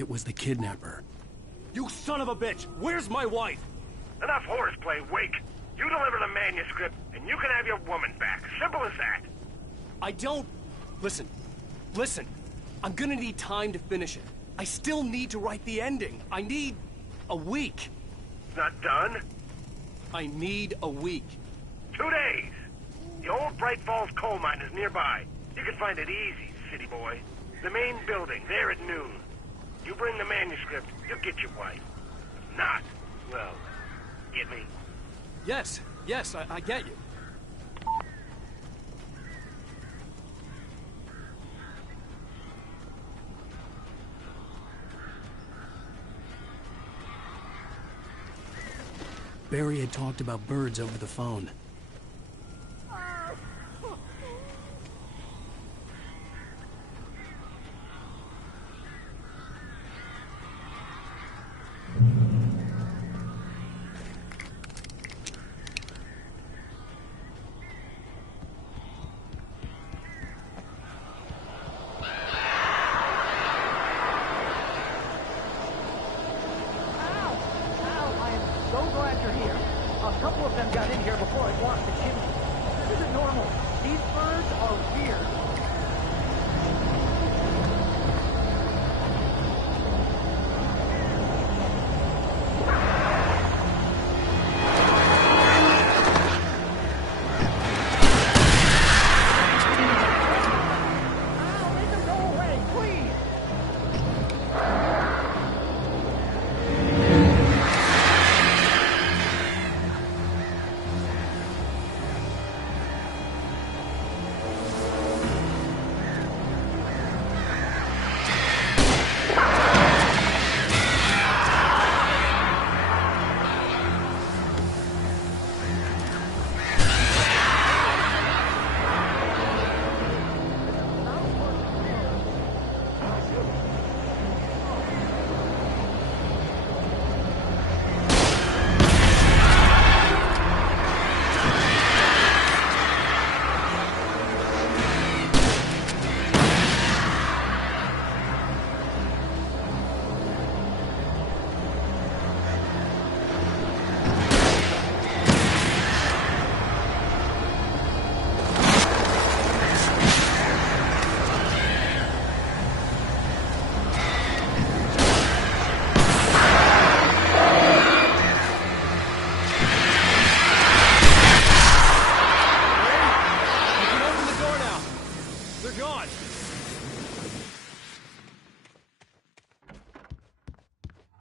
It was the kidnapper. You son of a bitch! Where's my wife? Enough horseplay, Wake. You deliver the manuscript, and you can have your woman back. Simple as that. I don't... Listen. I'm gonna need time to finish it. I still need to write the ending. I need... a week. Not done? I need a week. 2 days. The old Bright Falls coal mine is nearby. You can find it easy, city boy. The main building, there at noon. You bring the manuscript, you'll get your wife. If not, well, get me? Yes, I get you. Barry had talked about birds over the phone.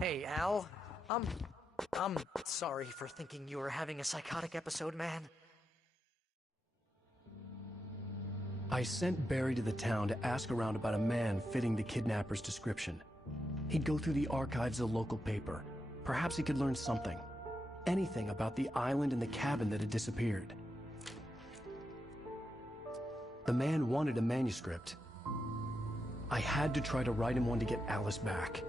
Hey, Al. I'm sorry for thinking you were having a psychotic episode, man. I sent Barry to the town to ask around about a man fitting the kidnapper's description. He'd go through the archives of the local paper. Perhaps he could learn something. Anything about the island and the cabin that had disappeared. The man wanted a manuscript. I had to try to write him one to get Alice back.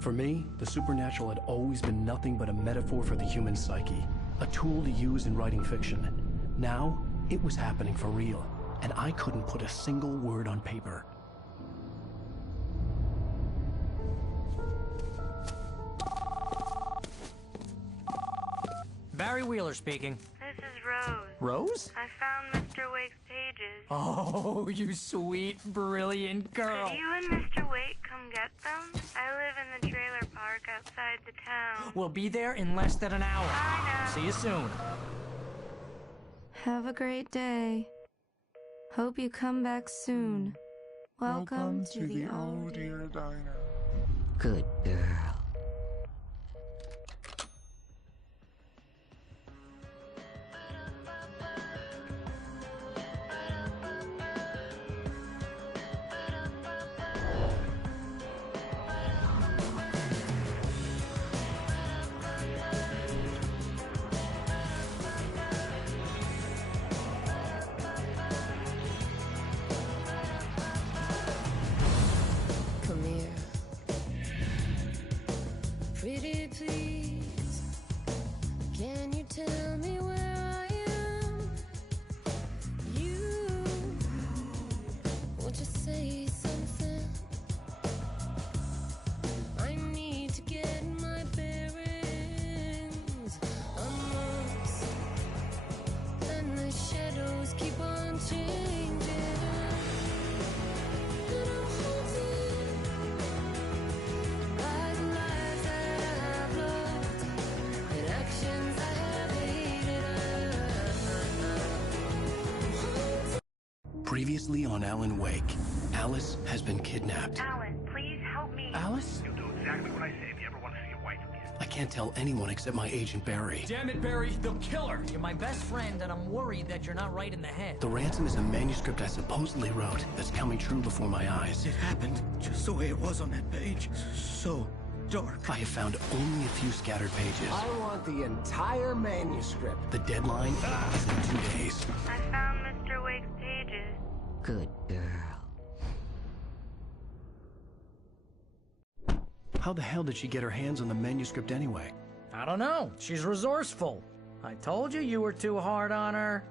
For me, the supernatural had always been nothing but a metaphor for the human psyche, a tool to use in writing fiction. Now, it was happening for real, and I couldn't put a single word on paper. Barry Wheeler speaking. This is Rose. Rose? I found Mr. Wake's pages. Oh, you sweet, brilliant girl. Could you and Mr. Wake come get them? I live in the trailer park outside the town. We'll be there in less than an hour. Bye now. See you soon. Have a great day. Hope you come back soon. Welcome to the Oh Dear Diner. Good girl. Previously on Alan Wake, Alice has been kidnapped. Alan, please help me. Alice? You'll do exactly what I say if you ever want to see your wife again. I can't tell anyone except my agent Barry. Damn it, Barry, they'll kill her. You're my best friend, and I'm worried that you're not right in the head. The ransom is a manuscript I supposedly wrote that's coming true before my eyes. It happened just the way it was on that page. So dark. I have found only a few scattered pages. I want the entire manuscript. The deadline is in 2 days. I found Mr. Wake's pages. Good girl. How the hell did she get her hands on the manuscript anyway? I don't know. She's resourceful. I told you were too hard on her.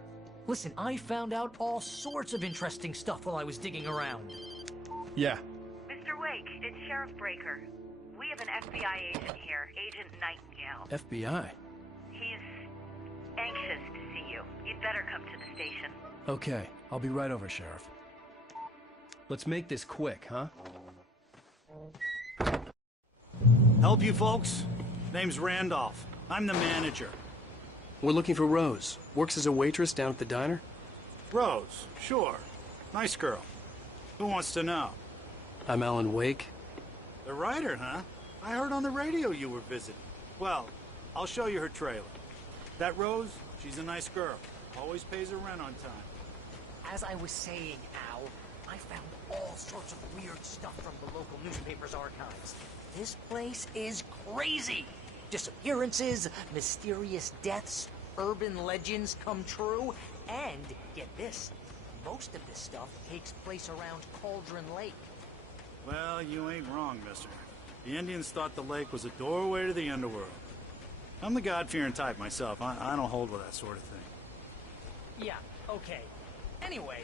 Listen, I found out all sorts of interesting stuff while I was digging around. Yeah. Mr. Wake, it's Sheriff Breaker. We have an FBI agent here, Agent Nightingale. FBI? He's anxious to see you. You'd better come to the station. Okay, I'll be right over, Sheriff. Let's make this quick, huh? Help you folks? Name's Randolph. I'm the manager. We're looking for Rose. Works as a waitress down at the diner. Rose, sure. Nice girl. Who wants to know? I'm Alan Wake. The writer, huh? I heard on the radio you were visiting. Well, I'll show you her trailer. That Rose, she's a nice girl. Always pays her rent on time. As I was saying, Al, I found all sorts of weird stuff from the local newspaper's archives. This place is crazy! Disappearances, mysterious deaths, urban legends come true, and, get this, most of this stuff takes place around Cauldron Lake. Well, you ain't wrong, mister. The Indians thought the lake was a doorway to the underworld. I'm the God-fearing type myself. I don't hold with that sort of thing. Yeah, okay. Anyway,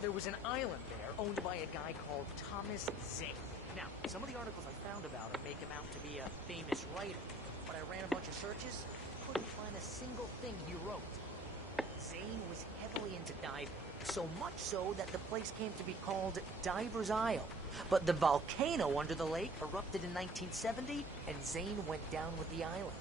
there was an island there owned by a guy called Thomas Zane. Now, some of the articles I found about him make him out to be a famous writer, but I ran a bunch of searches, couldn't find a single thing he wrote. Zane was heavily into diving, so much so that the place came to be called Diver's Isle. But the volcano under the lake erupted in 1970, and Zane went down with the island.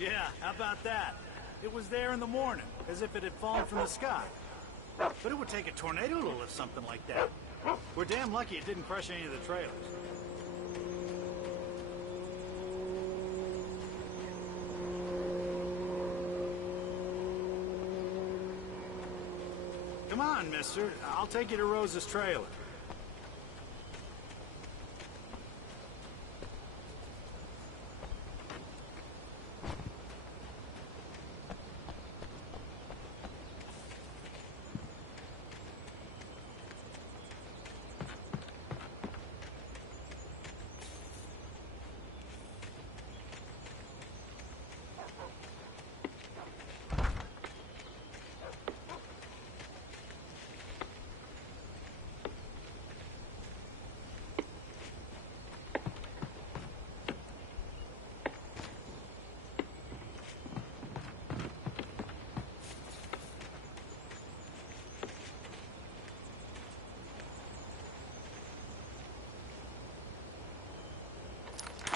Yeah, how about that? It was there in the morning, as if it had fallen from the sky. But it would take a tornado to lift something like that. We're damn lucky it didn't crush any of the trailers. Come on, mister. I'll take you to Rose's trailer.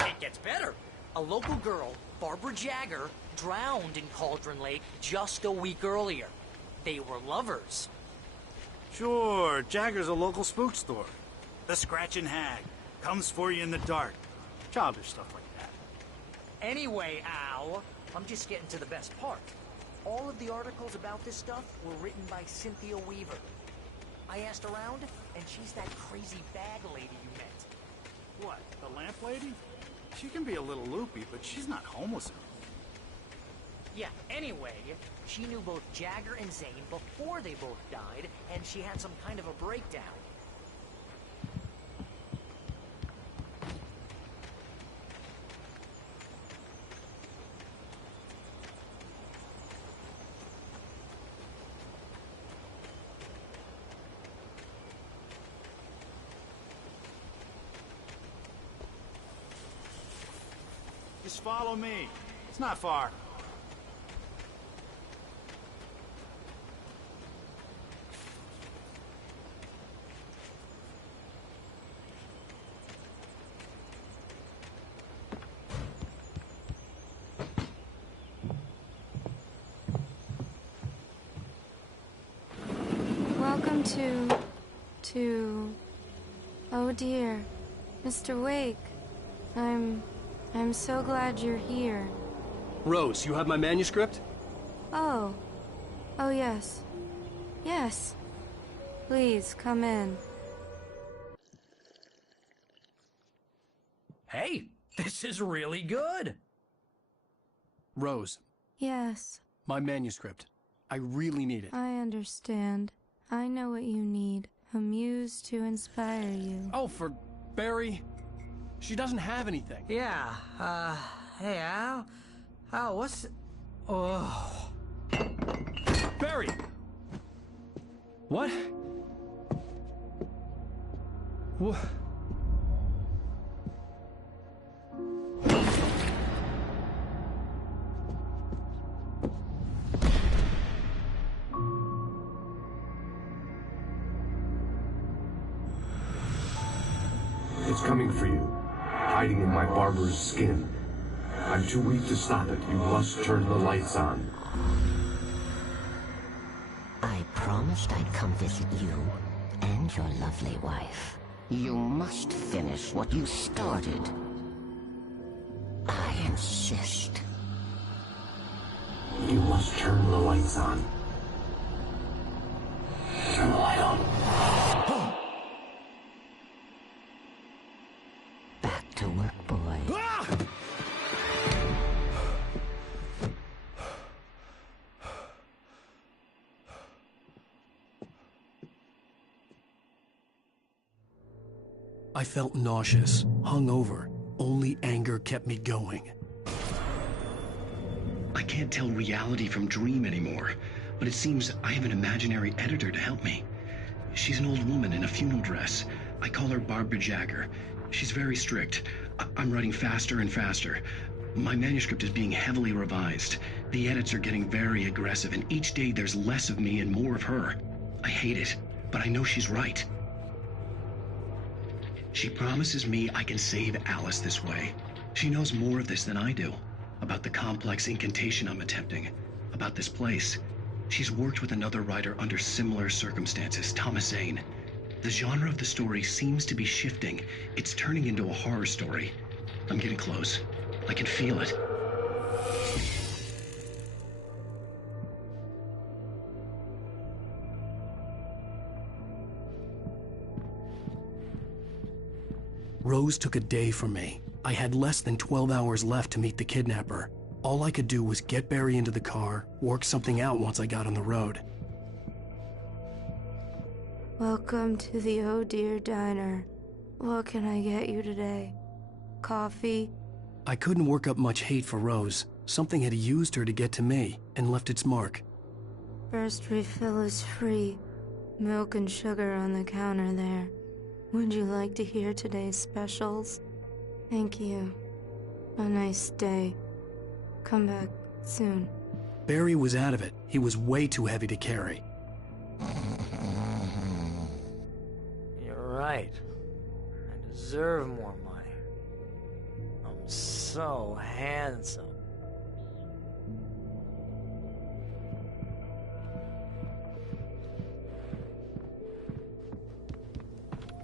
It gets better. A local girl, Barbara Jagger, drowned in Cauldron Lake just a week earlier. They were lovers. Sure, Jagger's a local spook store. The Scratching Hag. Comes for you in the dark. Childish stuff like that. Anyway, Al, I'm just getting to the best part. All of the articles about this stuff were written by Cynthia Weaver. I asked around, and she's that crazy bag lady you met. What, the lamp lady? She can be a little loopy, but she's not homeless. Yeah, anyway, she knew both Jagger and Zane before they both died, and she had some kind of a breakdown. Just follow me. It's not far. Welcome to... Oh dear, Mr. Wake. I'm so glad you're here. Rose, you have my manuscript? Oh. Oh yes. Yes. Please, come in. Hey, this is really good. Rose, Yes, my manuscript. I really need it. I understand. I know what you need. A muse to inspire you. Oh, for Barry? She doesn't have anything. Yeah, hey, Al? Al, what's... Oh... Barry! What? What? It's coming for you, hiding in my barber's skin. I'm too weak to stop it. You must turn the lights on. I promised I'd come visit you and your lovely wife. You must finish what you started. I insist. You must turn the lights on. Turn the light on. Back to work, boy. I felt nauseous, hungover. Only anger kept me going. I can't tell reality from dream anymore, but it seems I have an imaginary editor to help me. She's an old woman in a funeral dress. I call her Barbara Jagger. She's very strict. I'm writing faster and faster. My manuscript is being heavily revised. The edits are getting very aggressive, and each day there's less of me and more of her. I hate it, but I know she's right. She promises me I can save Alice this way. She knows more of this than I do. About the complex incantation I'm attempting. About this place. She's worked with another writer under similar circumstances, Thomas Zane. The genre of the story seems to be shifting. It's turning into a horror story. I'm getting close. I can feel it. Rose took a day from me. I had less than 12 hours left to meet the kidnapper. All I could do was get Barry into the car, work something out once I got on the road. Welcome to the Oh Dear Diner. What can I get you today? Coffee? I couldn't work up much hate for Rose. Something had used her to get to me and left its mark. First refill is free. Milk and sugar on the counter there. Would you like to hear today's specials? Thank you. A nice day. Come back soon. Barry was out of it. He was way too heavy to carry. You're right. I deserve more money. I'm so handsome.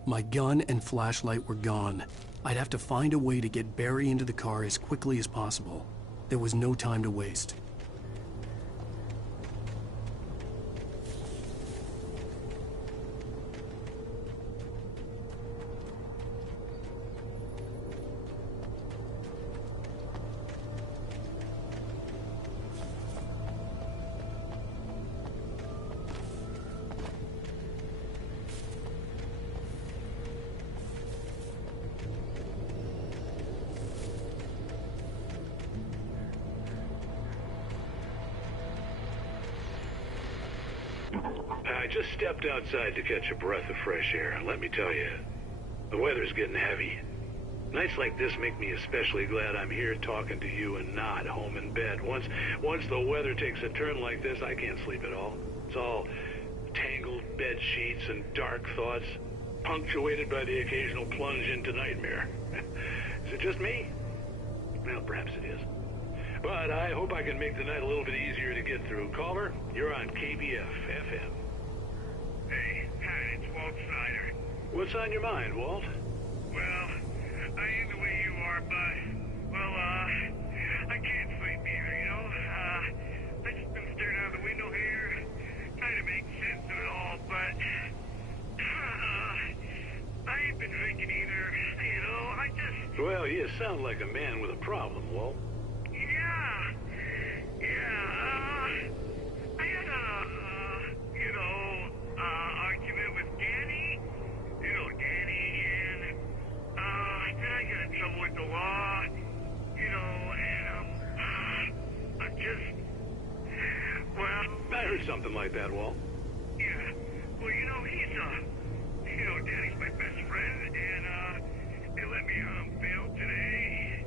My gun and flashlight were gone. I'd have to find a way to get Barry into the car as quickly as possible. There was no time to waste. I just stepped outside to catch a breath of fresh air, and let me tell you, the weather's getting heavy. Nights like this make me especially glad I'm here talking to you and not home in bed. Once the weather takes a turn like this, I can't sleep at all. It's all tangled bed sheets and dark thoughts, punctuated by the occasional plunge into nightmare. Is it just me? Well, perhaps it is. But I hope I can make the night a little bit easier to get through. Caller, you're on KBF-FM. Hey, hi, it's Walt Snyder. What's on your mind, Walt? Well, I ain't the way you are, but, I can't sleep either, you know? I just been staring out the window here, trying to make sense of it all, but, I ain't been drinking either, you know, I just... Well, you sound like a man with a problem, Walt. I had argument with Danny, and, then I got in trouble with the law, and, I'm just, I heard something like that, Walt. Yeah, well, Danny's my best friend, and, they let me out on bail today,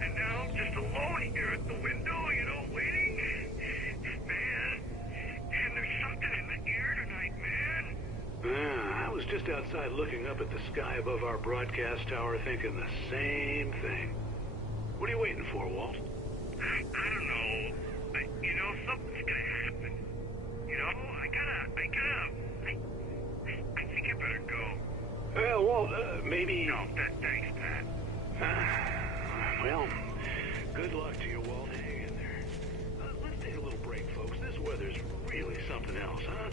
and now I'm just alone here at the window, waiting, man, and there's something in the air tonight, man. I was just outside looking up at the sky above our broadcast tower thinking the same thing. What are you waiting for, Walt? I don't know. Something's gonna happen. I think I better go. Well, Walt, maybe... No, thanks, Pat. Well, good luck to you, Walt. Hang in there. Let's take a little break, folks. This weather's really something else, huh?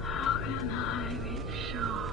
How can I be sure?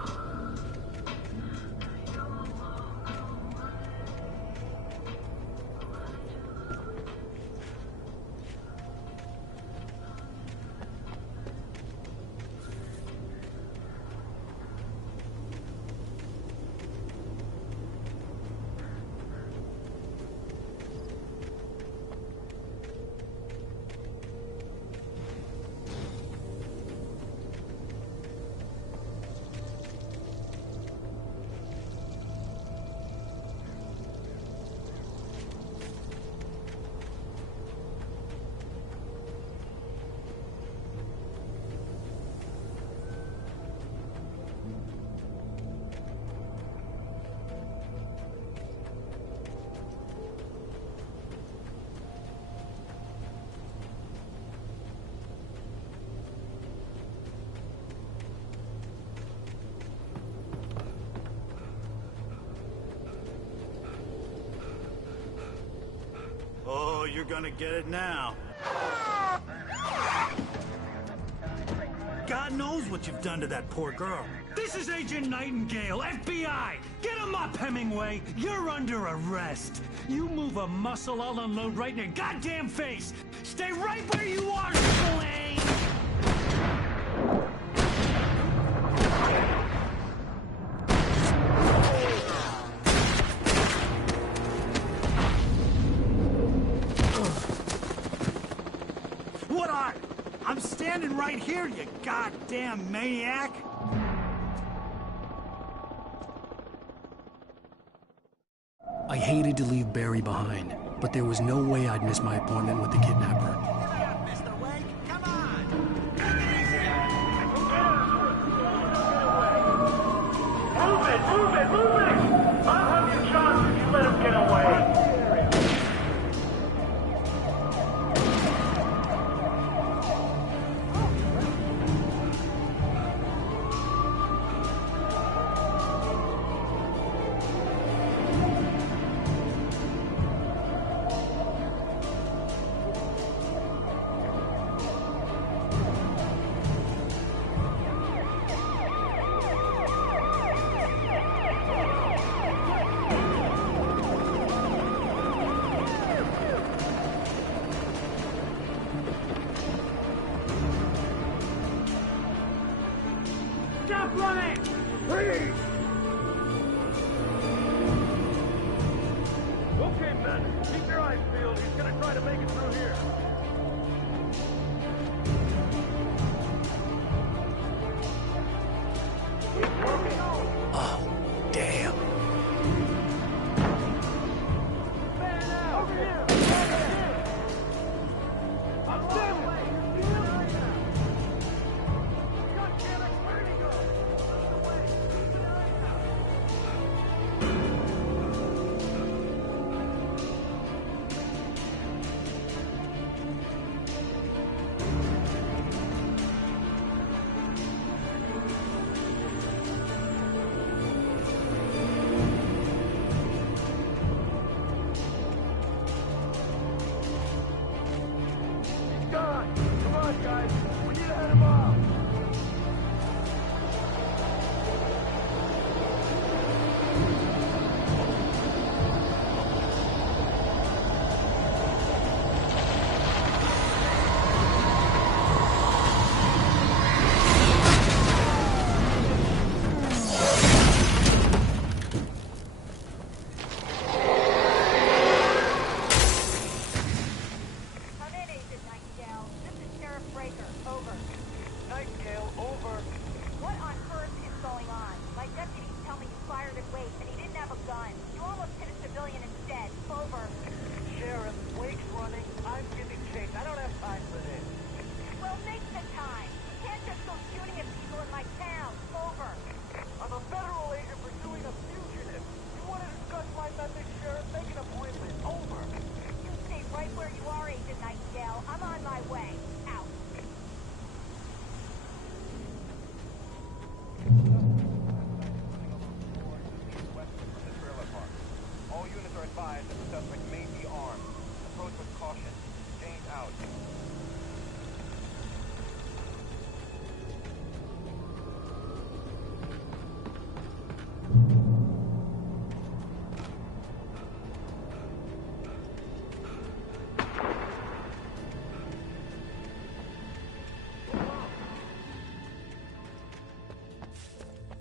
Oh, you're gonna get it now. God knows what you've done to that poor girl. This is Agent Nightingale, FBI! Get him up, Hemingway! You're under arrest! You move a muscle, I'll unload right in your goddamn face! Stay right where you are, Spillane! I'm standing right here, you goddamn maniac! I hated to leave Barry behind, but there was no way I'd miss my appointment with the kidnapper. Mr. Wake, come on! Move it! I'll have you shot if you let him get away. Stop running! Please! Okay, men, keep your eyes peeled. He's gonna try to make it through here. Oh, damn.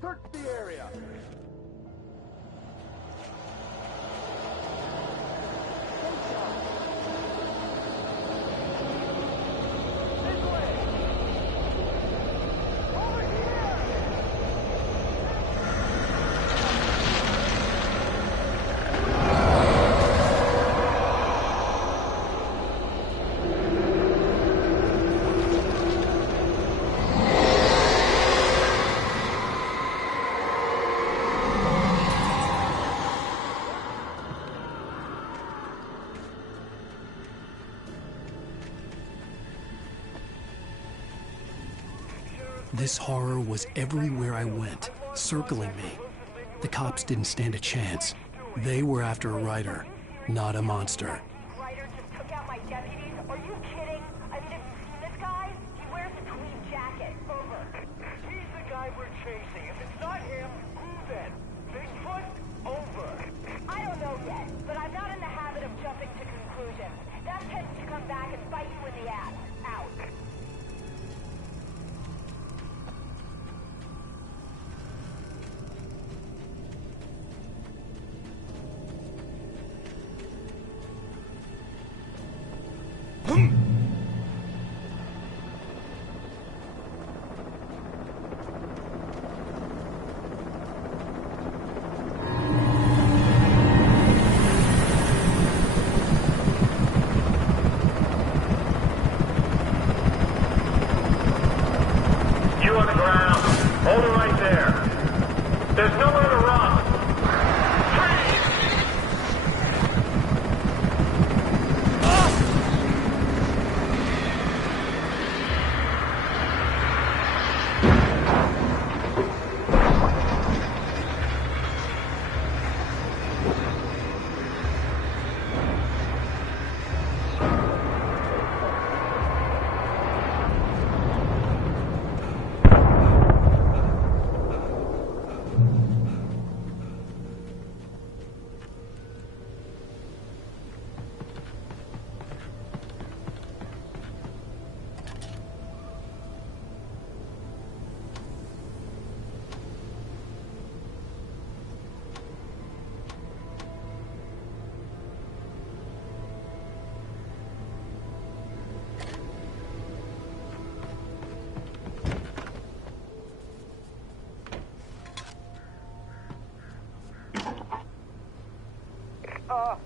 Search the area. This horror was everywhere I went, circling me. The cops didn't stand a chance. They were after a writer, not a monster. Ryder just took out my deputies? Are you kidding? I mean, have you seen this guy? He wears a tweed jacket. Over. He's the guy we're chasing. If it's not him, who then? Bigfoot? Over. I don't know yet, but I'm not in the habit of jumping to conclusions. That tends to come back and bite you in the ass. Out.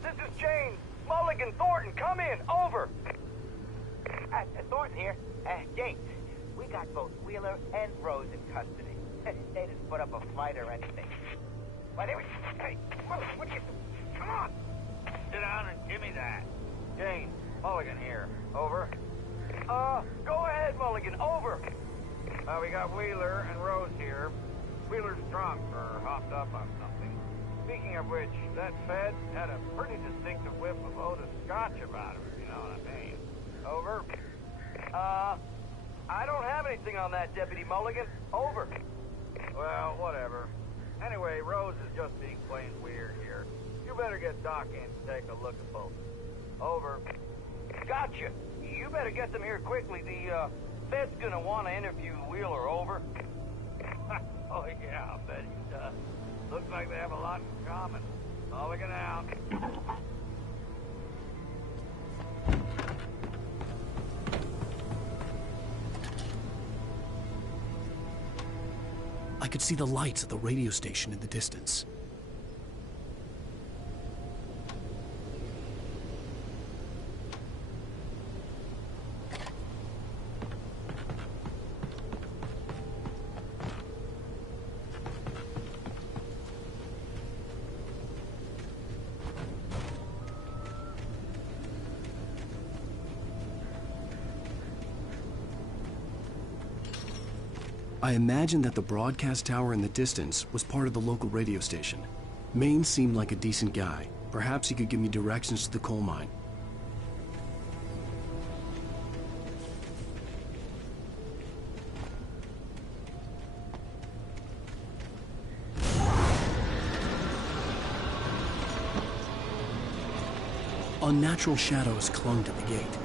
This is James. Mulligan, Thornton, come in. Over. Thornton here. James, we got both Wheeler and Rose in custody. They didn't put up a fight or anything. But anyway, hey, what do you do? Come on. Sit down and give me that. James, Mulligan here. Over. Go ahead, Mulligan. Over. We got Wheeler and Rose here. Wheeler's drunk or hopped up on something. Speaking of which, that Fed had a pretty distinctive whiff of Otis Scotch about him, if you know what I mean. Over. I don't have anything on that, Deputy Mulligan. Over. Well, whatever. Anyway, Rose is just being plain weird here. You better get Doc in to take a look at both. Over. Gotcha. You better get them here quickly. The, Fed's gonna want to interview Wheeler. Over. Oh, yeah, I bet he does. Looks like they have a lot in common. Mulligan out. I could see the lights of the radio station in the distance. I imagined that the broadcast tower in the distance was part of the local radio station. Maine seemed like a decent guy. Perhaps he could give me directions to the coal mine. Unnatural shadows clung to the gate.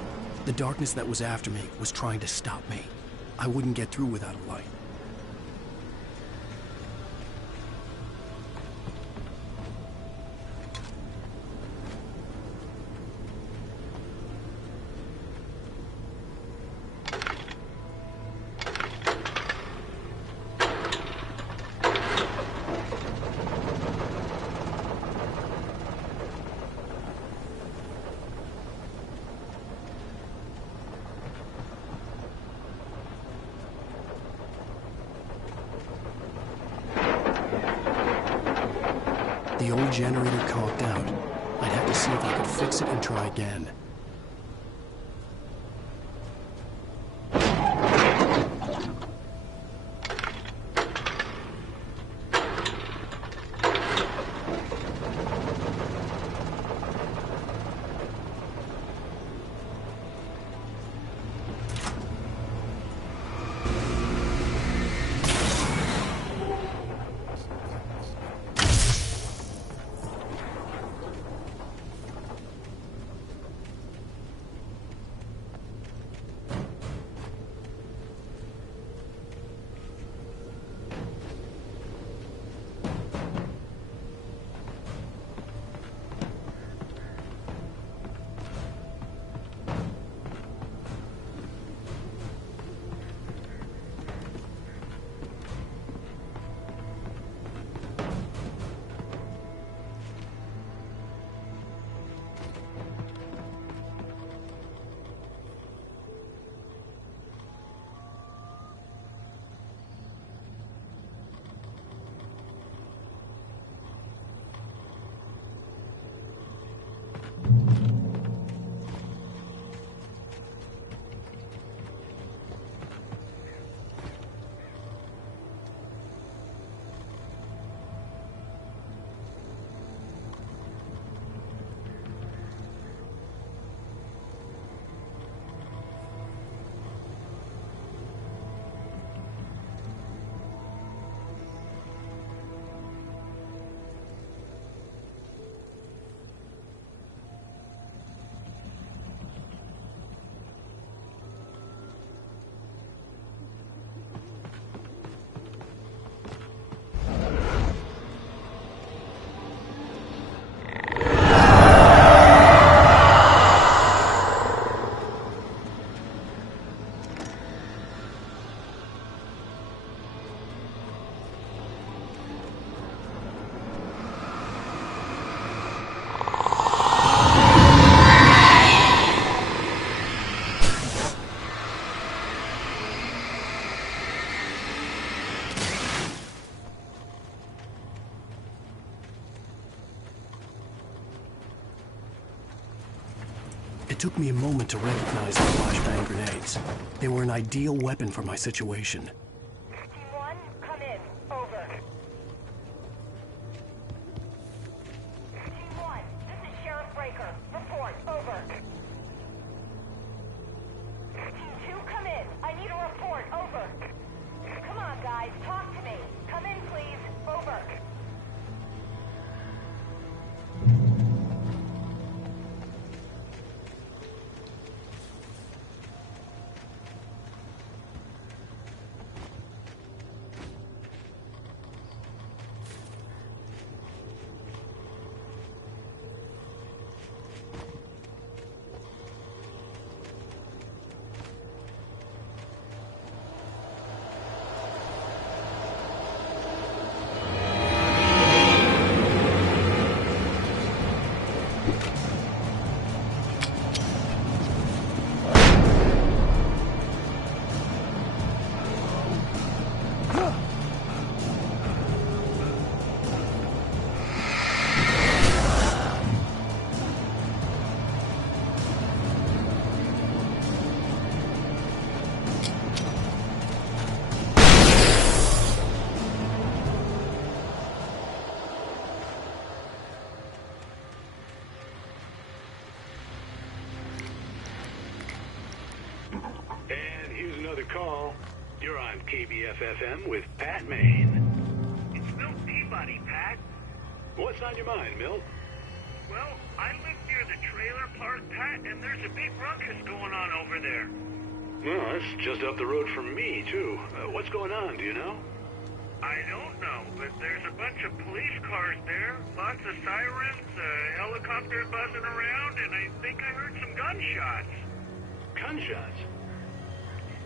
The darkness that was after me was trying to stop me. I wouldn't get through without a light. The old generator conked out. I'd have to see if I could fix it and try again. It took me a moment to recognize the flashbang grenades. They were an ideal weapon for my situation. Team 1, come in. Over. Team 1, this is Sheriff Breaker. Report. Over. Team 2, come in. I need a report. Over. Come on, guys. Talk to me. Come in, please. Over. And here's another call. You're on KBFFM with Pat Maine. It's Milt Peabody, Pat. What's on your mind, Milt? Well, I live near the trailer park, Pat, and there's a big ruckus going on over there. Well, that's just up the road from me, too. What's going on, do you know? I don't know, but there's a bunch of police cars there, lots of sirens, a helicopter buzzing around, and I think I heard some gunshots. Gunshots?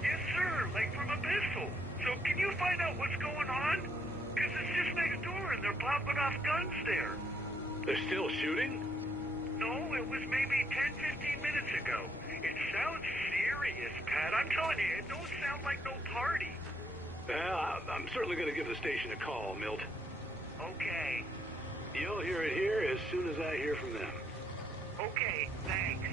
Yes, sir, like from a pistol. So can you find out what's going on? Because it's just next door and they're popping off guns there. They're still shooting? No, it was maybe 10, 15 minutes ago. It sounds serious, Pat. I'm telling you, it don't sound like no party. Well, I'm certainly going to give the station a call, Milt. Okay. You'll hear it here as soon as I hear from them. Okay, thanks.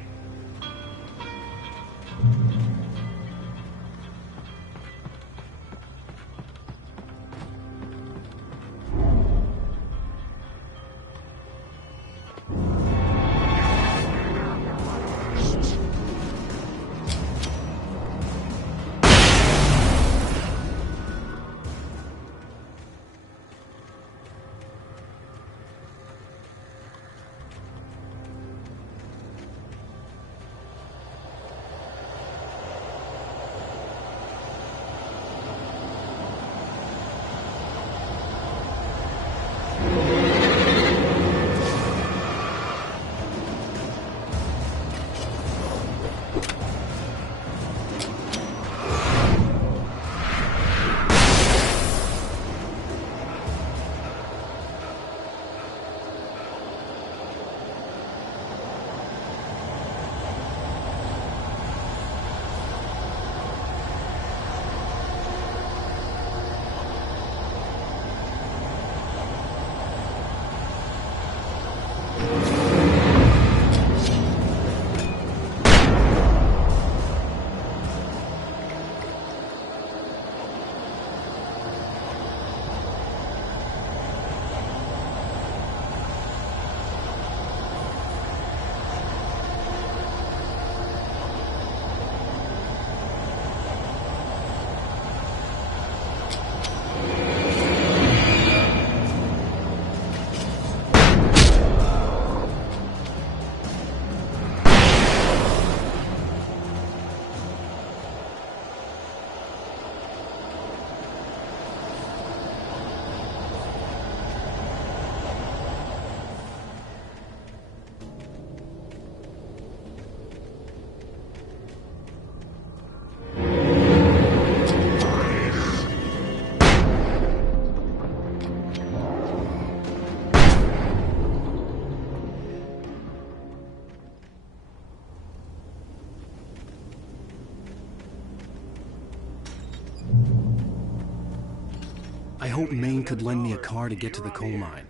I hope Maine could lend me a car to get to the coal mine.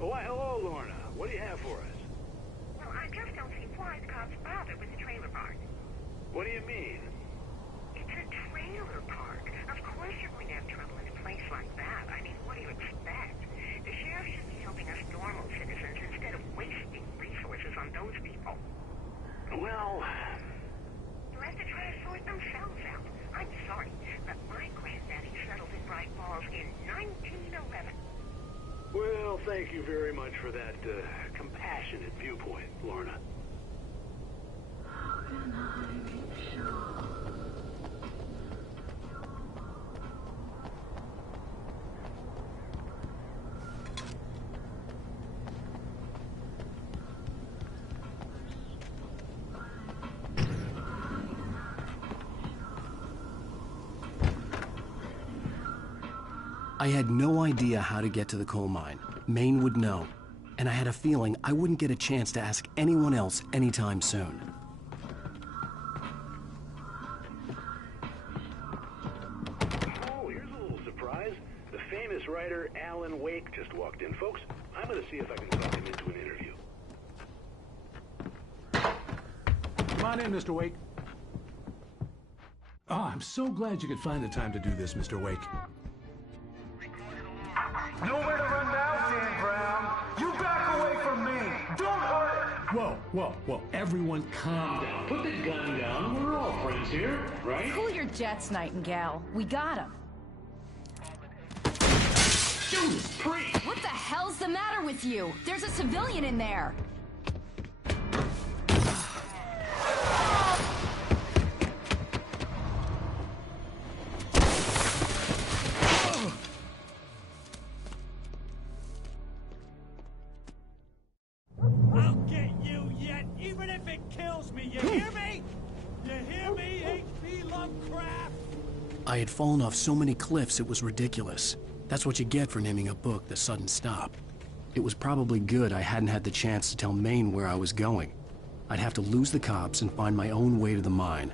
Oh, why, hello, Lorna. What do you have for us? Well, I just don't see why the cops bothered with the trailer park. What do you mean? It's a trailer park. Of course you're going to have trouble in a place like that. I mean, what do you expect? The sheriff should be helping us normal citizens instead of wasting resources on those people. Well... They'll have to try to sort themselves out. I'm sorry, but my granddaddy settled in Bright Falls in 1911. Well, thank you very much for that compassionate viewpoint, Lorna. How can I be sure? I had no idea how to get to the coal mine. Maine would know. And I had a feeling I wouldn't get a chance to ask anyone else anytime soon. Oh, here's a little surprise. The famous writer Alan Wake just walked in. Folks, I'm going to see if I can talk him into an interview. Come on in, Mr. Wake. Oh, I'm so glad you could find the time to do this, Mr. Wake. Nowhere to run now, Dan Brown. You back away from me. Don't hurt. Whoa, whoa, whoa. Everyone calm down. Put the gun down. We're all friends here, right? Cool your jets, Nightingale. We got him. Judas Priest! What the hell's the matter with you? There's a civilian in there. I'll get you yet, even if it kills me. You hear me? You hear me, H.P. Lovecraft? I had fallen off so many cliffs it was ridiculous. That's what you get for naming a book The Sudden Stop. It was probably good I hadn't had the chance to tell Maine where I was going. I'd have to lose the cops and find my own way to the mine.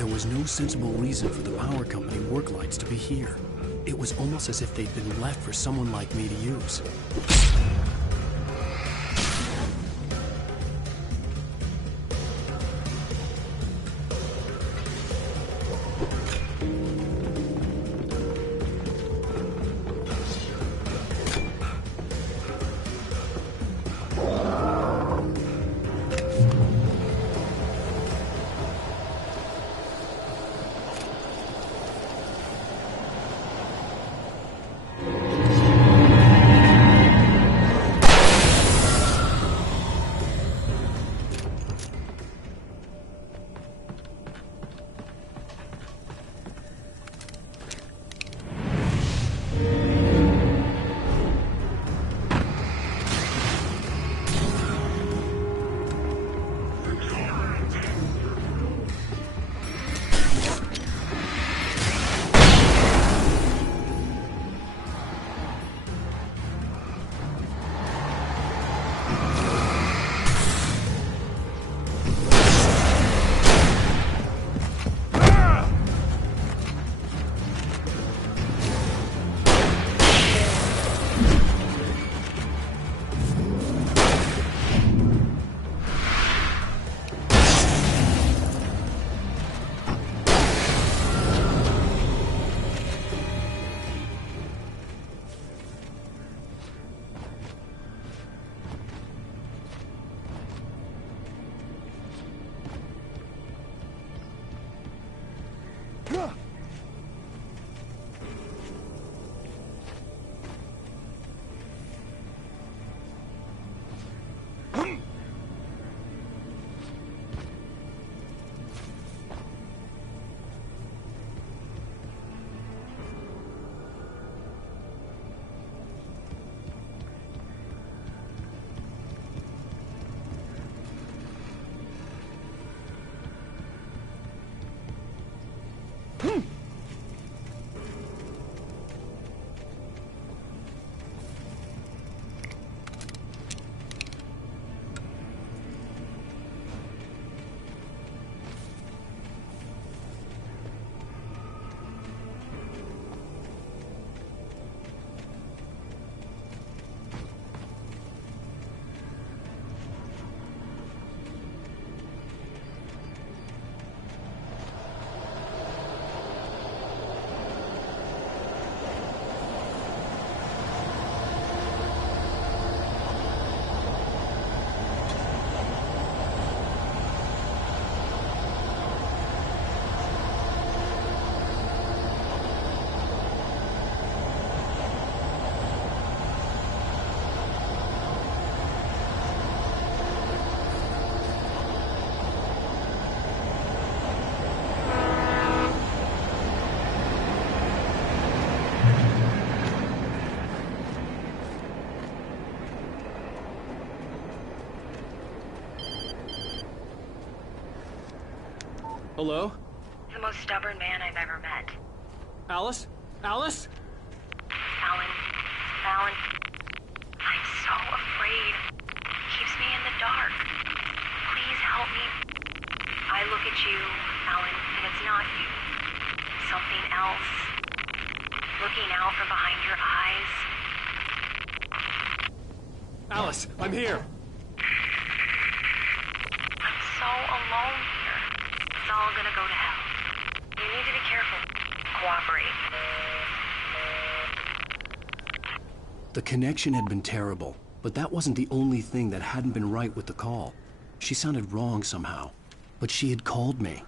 There was no sensible reason for the power company work lights to be here. It was almost as if they'd been left for someone like me to use. Hello? The most stubborn man I've ever met. Alice? Alice? Alan. I'm so afraid. Keeps me in the dark. Please help me. I look at you, Alan, and it's not you. Something else. Looking out from behind your eyes. Alice, I'm here. I'm so alone here. It's all gonna go to hell. You need to be careful. Cooperate. The connection had been terrible, but that wasn't the only thing that hadn't been right with the call. She sounded wrong somehow, but she had called me.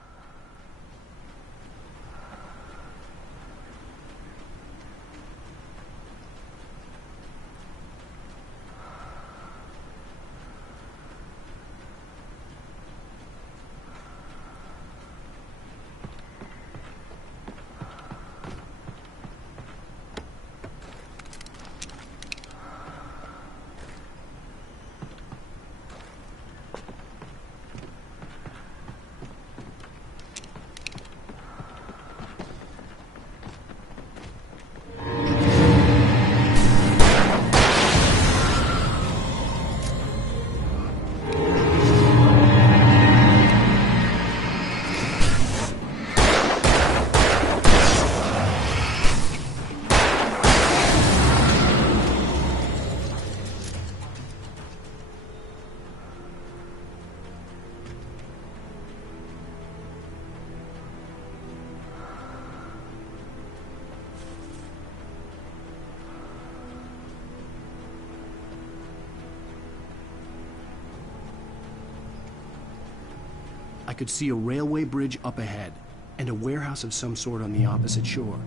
could see a railway bridge up ahead, and a warehouse of some sort on the opposite shore.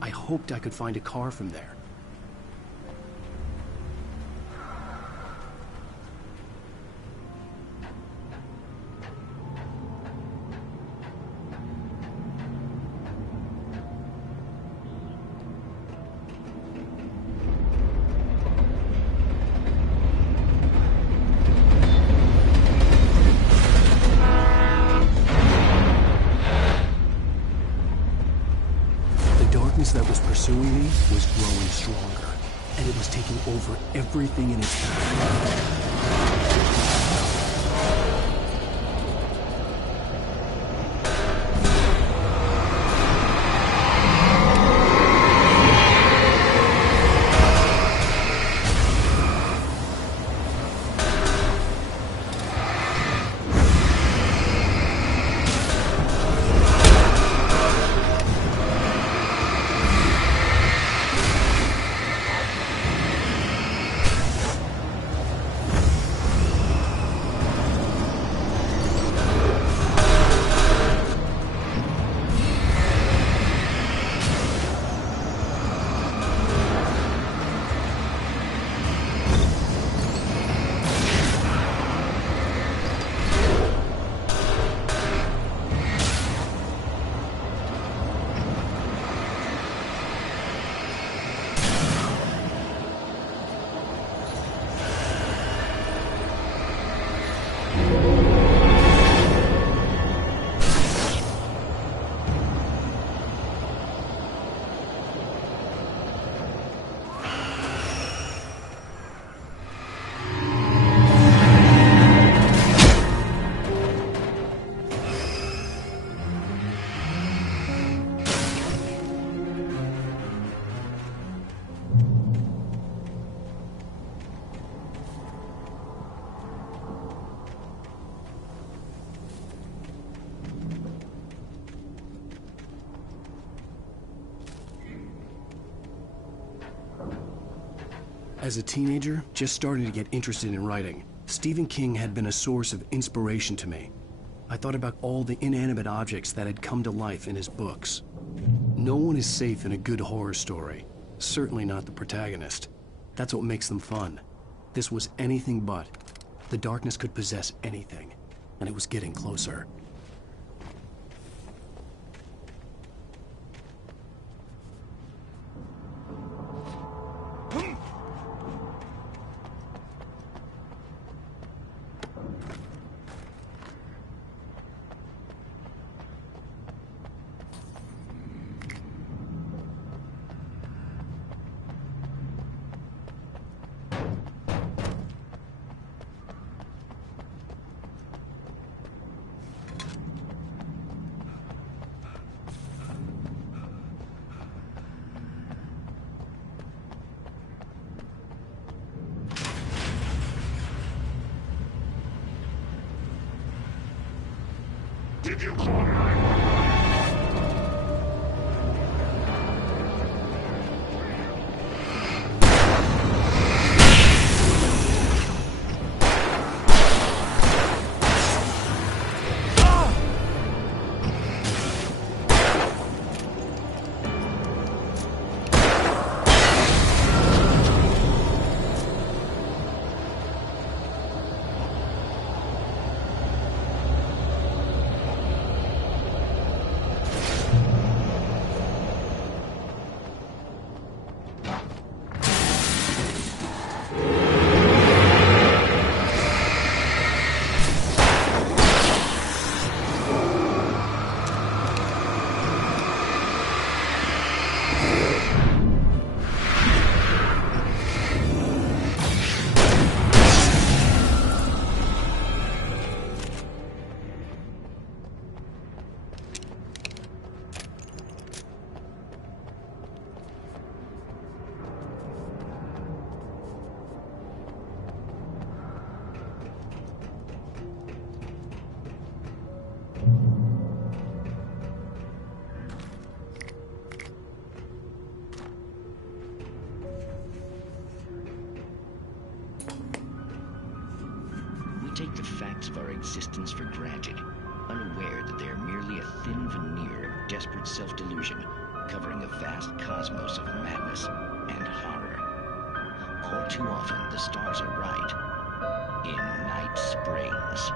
I hoped I could find a car from there. That was pursuing me was growing stronger, and it was taking over everything in its path. As a teenager, just starting to get interested in writing, Stephen King had been a source of inspiration to me. I thought about all the inanimate objects that had come to life in his books. No one is safe in a good horror story. Certainly not the protagonist. That's what makes them fun. This was anything but. The darkness could possess anything, and it was getting closer. Did you call 911? Take the facts of our existence for granted. unaware that they are merely a thin veneer of desperate self-delusion, covering a vast cosmos of madness and horror. All too often, the stars are right. In Night Springs.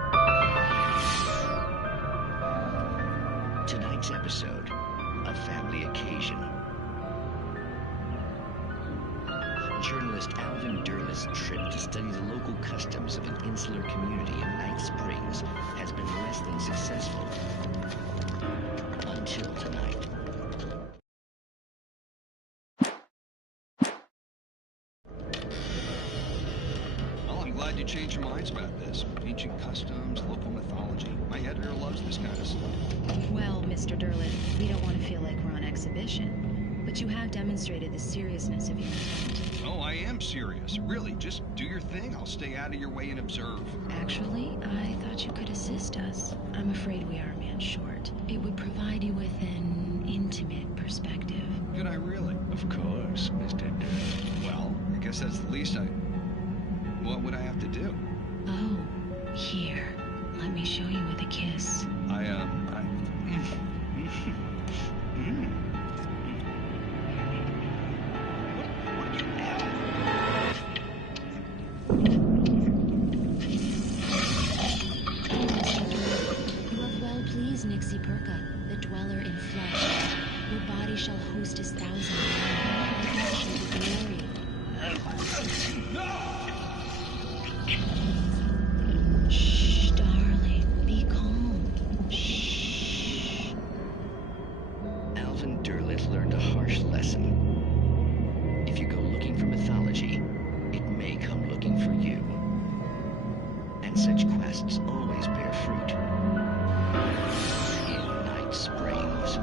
Tonight's episode, a family occasion. Journalist Alvin Derlis' trip to study the local customs of an insular community in Night Springs has been less than successful. Until tonight. Well, I'm glad you changed your minds about this. Ancient customs, local mythology. My editor loves this kind of stuff. Well, Mr. Derlis, we don't want to feel like we're on exhibition, but you have demonstrated the seriousness of your intent. Oh, I am serious. Really, just do your thing. I'll stay out of your way and observe. Actually, I thought you could assist us. I'm afraid we are a man short. It would provide you with an intimate perspective. Could I really? Of course, Mr. Derlis. Well, I guess that's the least I... What would I have to do? Oh, here. Let me show you with a kiss. Nixie Perka, the dweller in flesh. Your body shall host his thousand men, show the glory. Shh, darling, be calm. Shh. Alvin Derlis learned a harsh lesson. If you go looking for mythology, it may come looking for you. And such quests always bear fruit. In Night Springs.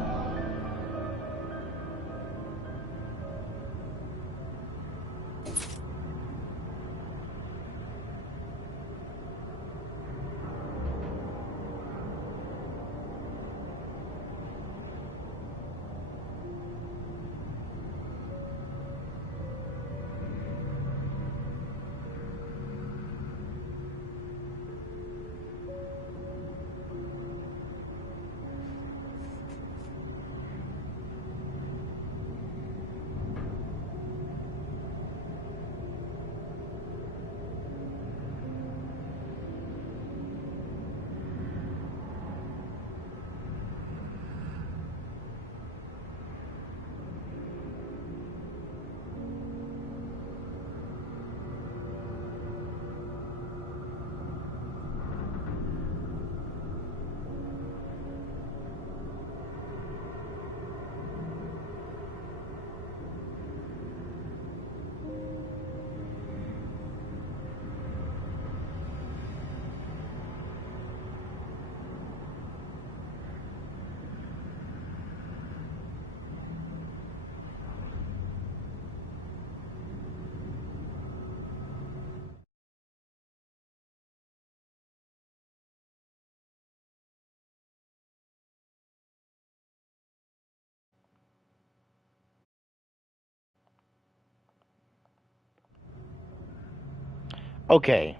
Okay,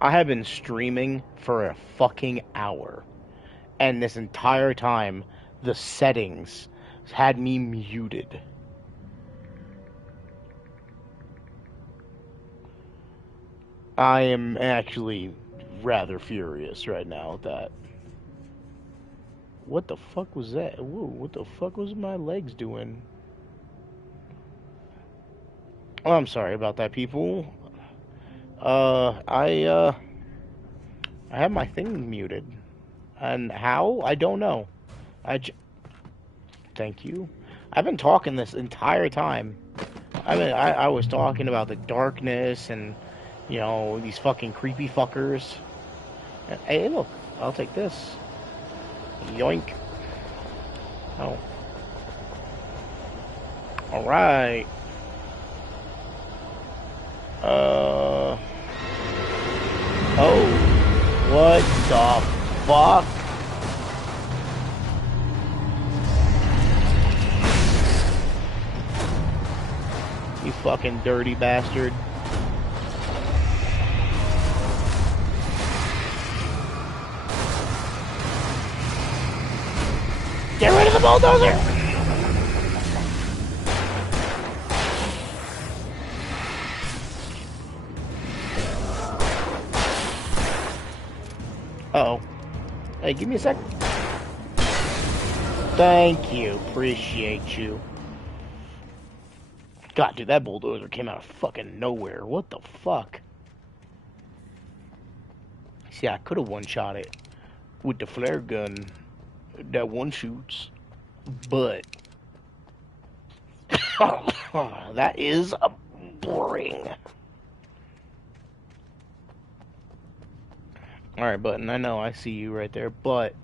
I have been streaming for a fucking hour, and this entire time, the settings had me muted. I am actually rather furious right now at that. What the fuck was that? Whoa, what the fuck was my legs doing? Oh, I'm sorry about that, people. I have my thing muted. And how? I don't know. Thank you. I've been talking this entire time. I was talking about the darkness and, you know, these fucking creepy fuckers. Hey, look, I'll take this. Yoink. Oh. Alright. Oh, what the fuck? You fucking dirty bastard. Get rid of the bulldozer! Uh-oh. Hey, give me a sec. Thank you. Appreciate you. God, dude, that bulldozer came out of fucking nowhere. What the fuck? See, I could have one-shot it with the flare gun that one shoots, but that is boring. Alright, Button, I know I see you right there, but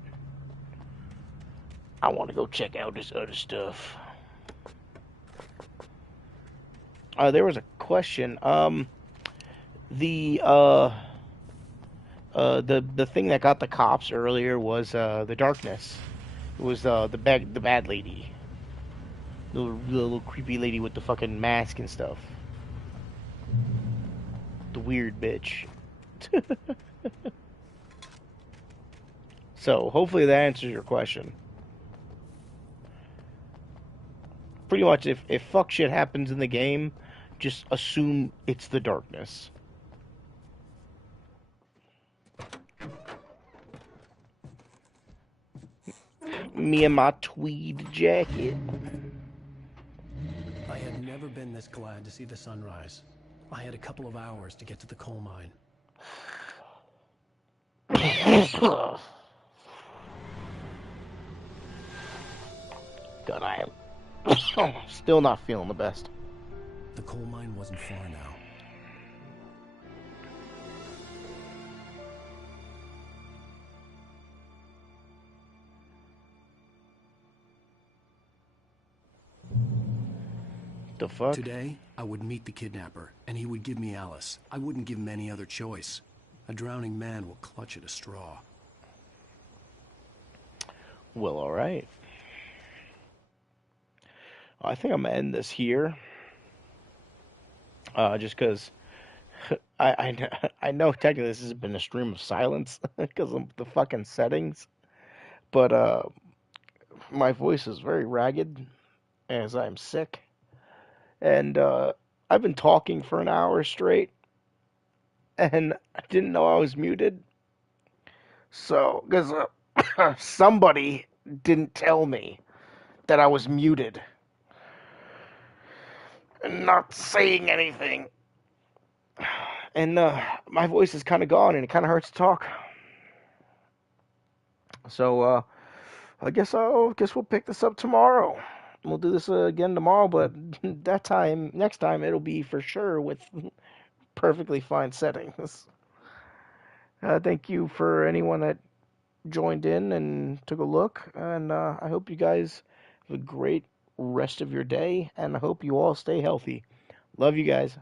I want to go check out this other stuff. There was a question. The thing that got the cops earlier was the darkness. It was the bad lady, the little creepy lady with the fucking mask and stuff. The weird bitch. So hopefully that answers your question. Pretty much, if fuck shit happens in the game, just assume it's the darkness. Me and my tweed jacket. I had never been this glad to see the sunrise. I had a couple of hours to get to the coal mine. God, I am still not feeling the best. The coal mine wasn't far now. The fuck? Today, I would meet the kidnapper, and he would give me Alice. I wouldn't give him any other choice. A drowning man will clutch at a straw. Well, alright. I think I'm gonna end this here. Just because I know technically this has been a stream of silence because of the fucking settings. But my voice is very ragged as I'm sick. And I've been talking for an hour straight. And I didn't know I was muted. So, because somebody didn't tell me that I was muted. And not saying anything. And my voice is kind of gone and it kind of hurts to talk. So, I guess we'll pick this up tomorrow. We'll do this again tomorrow, but next time, it'll be for sure with perfectly fine settings. Thank you for anyone that joined in and took a look, and I hope you guys have a great rest of your day, and I hope you all stay healthy. Love you guys.